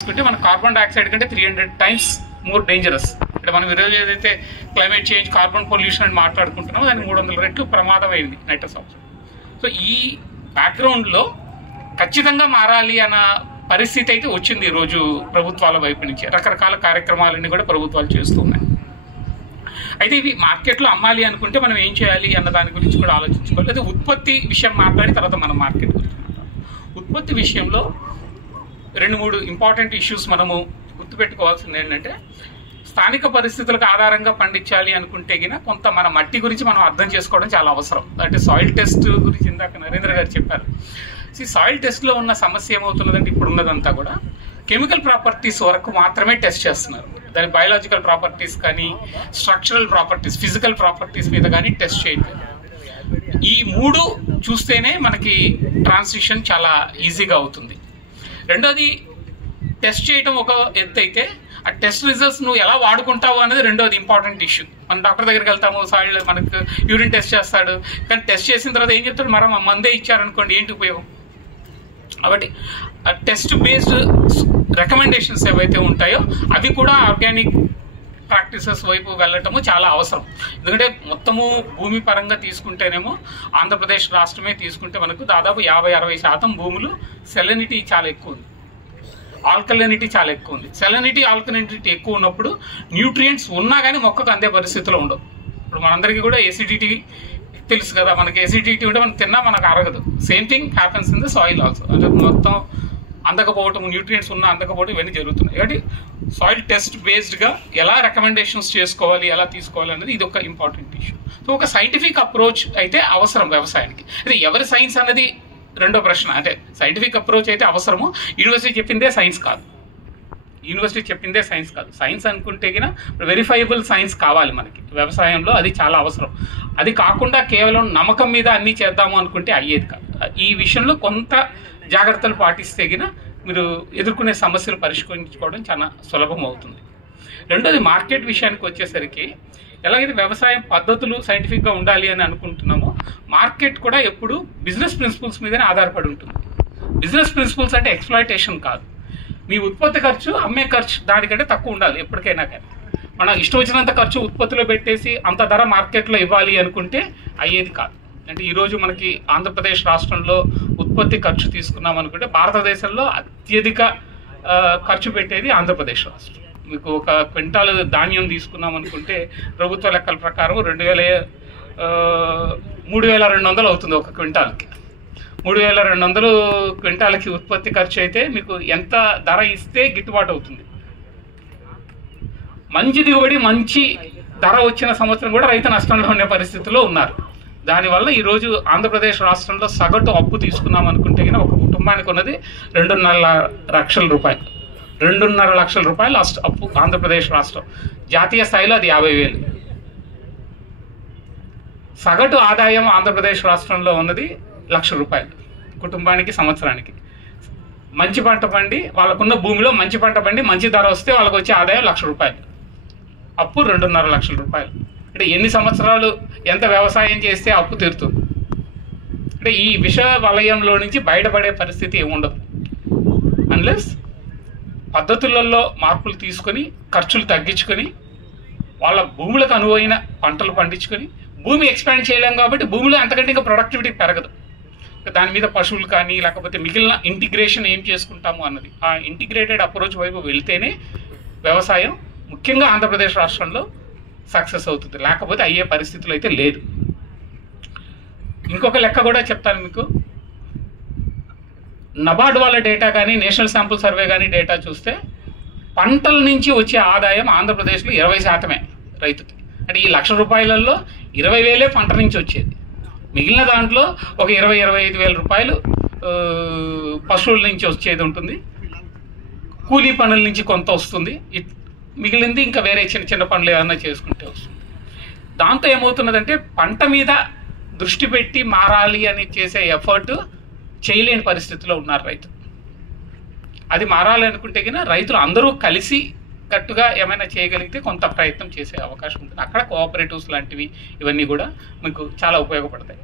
తీసుకుంటే మన carbon dioxide కంటే 300 times మోర్ డేంజరస్. అంటే మనం ఈరోజు ఏదైతే క్లైమేట్ చేంజ్, కార్బన్ పొల్యూషన్ అని మాట్లాడుకుంటున్నామో దానికి 300 రెట్లు ప్రమాదమైంది నైట్రస్ ఆక్సైడ్. సో ఈ బ్యాక్గ్రౌండ్లో ఖచ్చితంగా మారాలి అన్న పరిస్థితి అయితే వచ్చింది ఈరోజు ప్రభుత్వాల వైపు నుంచి. రకరకాల కార్యక్రమాలన్నీ కూడా ప్రభుత్వాలు చేస్తున్నాయి. అయితే ఇవి మార్కెట్లో అమ్మాలి అనుకుంటే మనం ఏం చేయాలి అన్న దాని గురించి కూడా ఆలోచించుకోవాలి. అయితే ఉత్పత్తి విషయం మాట్లాడి తర్వాత మనం మార్కెట్ గురించి మాట్లాడాలి. ఉత్పత్తి విషయంలో 2-3 ఇంపార్టెంట్ ఇష్యూస్ మనము గుర్తుపెట్టుకోవాల్సింది ఏంటంటే, స్థానిక పరిస్థితులకు ఆధారంగా పండించాలి అనుకుంటే గిన కొంత మన మట్టి గురించి మనం అర్థం చేసుకోవడం చాలా అవసరం. అంటే సాయిల్ టెస్ట్ గురించి ఇందాక నరేంద్ర గారు చెప్పారు. సాయిల్ టెస్ట్లో ఉన్న సమస్య ఏమవుతున్నదంటే, ఇప్పుడు ఉన్నదంతా కూడా కెమికల్ ప్రాపర్టీస్ వరకు మాత్రమే టెస్ట్ చేస్తున్నారు. దాని బయాలజికల్ ప్రాపర్టీస్ కానీ, స్ట్రక్చరల్ ప్రాపర్టీస్, ఫిజికల్ ప్రాపర్టీస్ మీద కానీ టెస్ట్ చేయట్లేదు. ఈ 3 చూస్తేనే మనకి ట్రాన్సిషన్ చాలా ఈజీగా అవుతుంది. రెండోది, టెస్ట్ చేయడం ఒక ఎత్తు అయితే ఆ టెస్ట్ రిజల్ట్స్ నువ్వు ఎలా వాడుకుంటావు అనేది రెండోది ఇంపార్టెంట్ ఇష్యూ. మనం డాక్టర్ దగ్గరికి వెళ్తాము, సాయిల్ మనకు యూరిన్ టెస్ట్ చేస్తాడు, కానీ టెస్ట్ చేసిన తర్వాత ఏం చెప్తాడు, మనం మందే ఇచ్చారనుకోండి ఏంటి ఉపయోగం. కాబట్టి ఆ టెస్ట్ బేస్డ్ రికమెండేషన్స్ ఏవైతే ఉంటాయో అవి కూడా ఆర్గానిక్ ప్రాక్టీసెస్ వైపు వెళ్ళటము చాలా అవసరం. ఎందుకంటే మొత్తము భూమి పరంగా తీసుకుంటేనేమో ఆంధ్రప్రదేశ్ రాష్ట్రమే తీసుకుంటే మనకు దాదాపు 50-60% భూములు సెలనిటీ చాలా ఎక్కువ ఉంది, ఆల్కలినిటీ చాలా ఎక్కువ ఉంది. సెలనిటీ, ఆల్కలినిటీ ఎక్కువ ఉన్నప్పుడు న్యూట్రియంట్స్ ఉన్నా కానీ మొక్కకు అందే పరిస్థితిలో ఉండవు. ఇప్పుడు మనందరికీ కూడా ఎసిడిటీ తెలుసు కదా, మనకి ఎసిడిటీ ఉంటే మనం తిన్నా మనకు అరగదు. Same thing happens in the soil also. అంటే మొత్తం అందకపోవటం, న్యూట్రియంట్స్ ఉన్న అందకపోవడం ఇవన్నీ జరుగుతున్నాయి. కాబట్టి సాయిల్ టెస్ట్ బేస్డ్గా ఎలా రికమెండేషన్స్ చేసుకోవాలి, ఎలా తీసుకోవాలి అనేది ఇది ఒక ఇంపార్టెంట్ ఇష్యూ. సో ఒక సైంటిఫిక్ అప్రోచ్ అయితే అవసరం వ్యవసాయానికి. అయితే ఎవరి సైన్స్ అన్నది రెండో ప్రశ్న. అంటే సైంటిఫిక్ అప్రోచ్ అయితే అవసరము. యూనివర్సిటీ చెప్పిందే సైన్స్ కాదు, సైన్స్ అనుకుంటే కినా వెరిఫైబుల్ సైన్స్ కావాలి మనకి వ్యవసాయంలో. అది చాలా అవసరం. అది కాకుండా కేవలం నమ్మకం మీద అన్నీ చేద్దాము అనుకుంటే అయ్యేది కాదు. ఈ విషయంలో కొంత జాగ్రత్తలు పాటిస్తే గిన మీరు ఎదుర్కొనే సమస్యలు పరిష్కరించుకోవడం చాలా సులభం అవుతుంది. రెండోది, మార్కెట్ విషయానికి వచ్చేసరికి ఎలాగైతే వ్యవసాయం పద్ధతులు సైంటిఫిక్గా ఉండాలి అని అనుకుంటున్నామో, మార్కెట్ కూడా ఎప్పుడు బిజినెస్ ప్రిన్సిపల్స్ మీదనే ఆధారపడి ఉంటుంది. బిజినెస్ ప్రిన్సిపల్స్ అంటే ఎక్స్‌ప్లాయిటేషన్ కాదు. మీ ఉత్పత్తి ఖర్చు, అమ్మే ఖర్చు దానికంటే తక్కువ ఉండాలి ఎప్పటికైనా. కానీ మనం ఇష్టం వచ్చినంత ఖర్చు ఉత్పత్తిలో పెట్టేసి అంత ధర మార్కెట్లో ఇవ్వాలి అనుకుంటే అయ్యేది కాదు. అంటే ఈరోజు మనకి ఆంధ్రప్రదేశ్ రాష్ట్రంలో ఉత్పత్తి ఖర్చు తీసుకున్నాం అనుకుంటే భారతదేశంలో అత్యధిక ఖర్చు పెట్టేది ఆంధ్రప్రదేశ్ రాష్ట్రం. మీకు ఒక క్వింటాల్ ధాన్యం తీసుకున్నాం అనుకుంటే ప్రభుత్వ లెక్కల ప్రకారం 3,200 అవుతుంది ఒక క్వింటాల్కి. 3,200 క్వింటాల్కి ఉత్పత్తి ఖర్చు అయితే మీకు ఎంత ధర ఇస్తే గిట్టుబాటు అవుతుంది. మంచి దిగుబడి, మంచి ధర వచ్చిన సంవత్సరం కూడా రైతు నష్టంలో ఉండే పరిస్థితిలో ఉన్నారు. దానివల్ల ఈరోజు ఆంధ్రప్రదేశ్ రాష్ట్రంలో సగటు అప్పు తీసుకున్నాం అనుకుంటే కనుక ఒక కుటుంబానికి ఉన్నది 2.5 లక్షల రూపాయలు. 2.5 లక్షల రూపాయలు అప్పు ఆంధ్రప్రదేశ్ రాష్ట్రం. జాతీయ స్థాయిలో అది 50,000. సగటు ఆదాయం ఆంధ్రప్రదేశ్ రాష్ట్రంలో ఉన్నది 1 లక్ష రూపాయలు కుటుంబానికి సంవత్సరానికి. మంచి పంట పండి వాళ్ళకున్న భూమిలో మంచి పంట పండి మంచి ధర వస్తే వాళ్ళకి వచ్చే ఆదాయం 1 లక్ష రూపాయలు, అప్పు 2.5 లక్షల రూపాయలు. అంటే ఎన్ని సంవత్సరాలు ఎంత వ్యవసాయం చేస్తే అప్పు తీరుతుంది? అంటే ఈ విష వలయంలో నుంచి బయటపడే పరిస్థితి ఏముండదు అన్లెస్ పద్ధతులలో మార్పులు తీసుకొని ఖర్చులు తగ్గించుకొని వాళ్ళ భూములకు అనువైన పంటలు పండించుకొని. భూమి ఎక్స్పాండ్ చేయలేం కాబట్టి భూమిలో అంతకంటే ఇంకా ప్రొడక్టివిటీ పెరగదు. దాని మీద పశువులు కానీ లేకపోతే మిగిలిన ఇంటిగ్రేషన్ ఏం చేసుకుంటాము అన్నది, ఆ ఇంటిగ్రేటెడ్ అప్రోచ్ వైపు వెళ్తేనే వ్యవసాయం ముఖ్యంగా ఆంధ్రప్రదేశ్ రాష్ట్రంలో సక్సెస్ అవుతుంది. లేకపోతే అయ్యే పరిస్థితులు అయితే లేదు. ఇంకొక లెక్క కూడా చెప్తాను మీకు. నబార్డ్ వాళ్ళ డేటా కానీ, నేషనల్ శాంపుల్ సర్వే కానీ డేటా చూస్తే పంటల నుంచి వచ్చే ఆదాయం ఆంధ్రప్రదేశ్లో 20% రైతుకి. అంటే ఈ 1 లక్ష రూపాయలలో 20,000 పంట నుంచి వచ్చేది. మిగిలిన దాంట్లో ఒక 20-25 వేల రూపాయలు పశువుల నుంచి వచ్చేది ఉంటుంది, కూలీ పనుల నుంచి కొంత వస్తుంది, మిగిలింది ఇంకా వేరే చిన్న చిన్న పనులు ఏమన్నా చేసుకుంటే వస్తుంది. దాంతో ఏమవుతున్నదంటే పంట మీద దృష్టి పెట్టి మారాలి అని చేసే ఎఫర్ట్ చేయలేని పరిస్థితిలో ఉన్నారు రైతులు. అది మారాలి అనుకుంటే కన్నా రైతులు అందరూ కలిసి కట్టుగా ఏమైనా చేయగలిగితే కొంత ప్రయత్నం చేసే అవకాశం ఉంటుంది. అక్కడ కోఆపరేటివ్స్ లాంటివి ఇవన్నీ కూడా మీకు చాలా ఉపయోగపడతాయి.